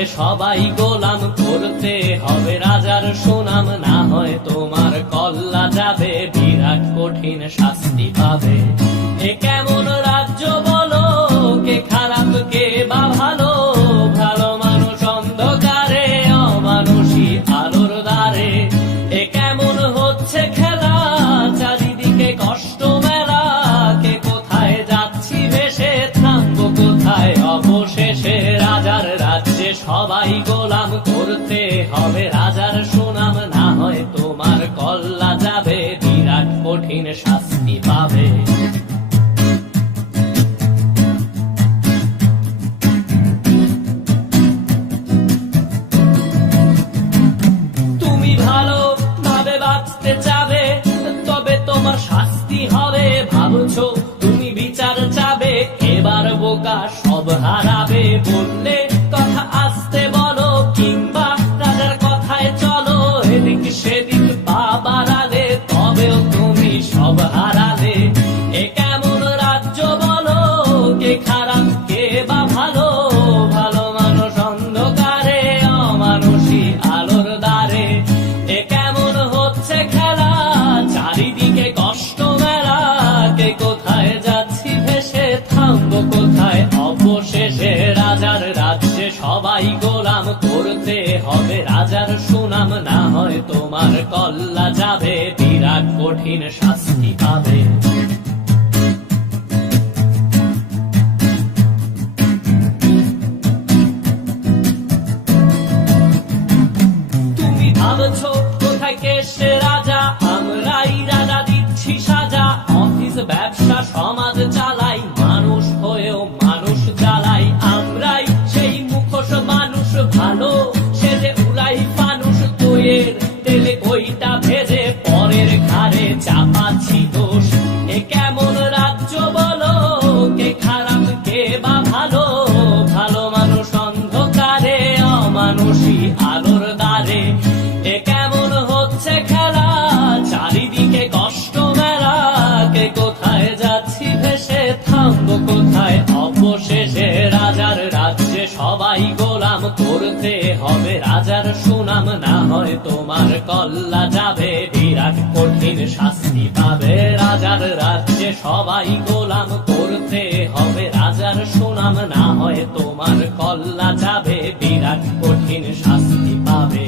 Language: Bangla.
রাজ্যে সবাই গোলাম, করতে হবে রাজার সুনাম, না হয় তোমার কল্লা যাবে, বিরাট কঠিন শাস্তি পাবে। এ কেমন রাজ্য বলো, কে খারাপ কে বা ভালো, ভালো মানুষ অন্ধকারে, অমানুষী আলোর দ্বারে। এ কেমন হচ্ছে খেলা, চারিদিকে কষ্ট মেলা, কে কোথায় যাচ্ছি ভেসে, থামবো কোথায় অবশেষে। রাজার রাজ্যে সবাই গোলাম, করতে হবে রাজার সুনাম, না হয় তোমার কল্লা যাবে, বিরাট কঠিন শাস্তি পাবে। তুমি ভালো ভাবে বাঁচতে চাবে, তবে তোমার শাস্তি হবে। ভাবছো তুমি বিচার চাবে, এবার বোকা সব হারাবে। বললে কথা আসতে বলো, কিংবা রাজার কথায় চলো, এদিক সেদিক পা বাড়ালে, তবেও তুমি সব হারালে। এ কেমন রাজ্য বলো, কে খারাপ কে বা ভালো, ভালো মানুষ অন্ধকারে, অমানুষী আলোর দ্বারে। এ কেমন হচ্ছে খেলা, চারিদিকে কষ্ট মেলা, কে কোথায় যাচ্ছি ভেসে, থামবো কোথায় অবশেষে। রাজার রাজ্যে সবাই গোলাম, করতে হবে রাজার সুনাম, না হয় তোমার কল্লা যাবে, বিরাট কঠিন শাস্তি পাবে। তুমি ভাবছো কোথায় কে সে রাজা, আমরাই রাজা দিচ্ছি সাজা। অফিস ব্যবসা সমাজ চালাই, মানুষ হয়েও মানুষ জ্বালাই। আমরাই সেই মুখোশ মানুষ ভালো, সে যে উড়াই ফানুষ দইয়ের তেলে, ওইটা ভেজে পরের ঘাড়ে চাপাচ্ছি দোষ। এ কেমন রাজ্য বলো, কে খারাপ কে বা ভালো, ভালো মানুষ অন্ধকারে, অমানুষী আলোর দ্বারে। এ কেমন হচ্ছে খেলা, চারিদিকে কষ্ট মেলা, কে কোথায় যাচ্ছি ভেসে, থামবো কোথায় অবশেষে। রাজার রাজ্যে সবাই গোলাম, করতে হবে রাজার সুনাম, না হয় তোমার কল্লা যাবে, বিরাট কঠিন শাস্তি পাবে। রাজার রাজ্যে সবাই গোলাম, করতে হবে রাজার সুনাম, না হয় তোমার কল্লা যাবে, বিরাট কঠিন শাস্তি পাবে।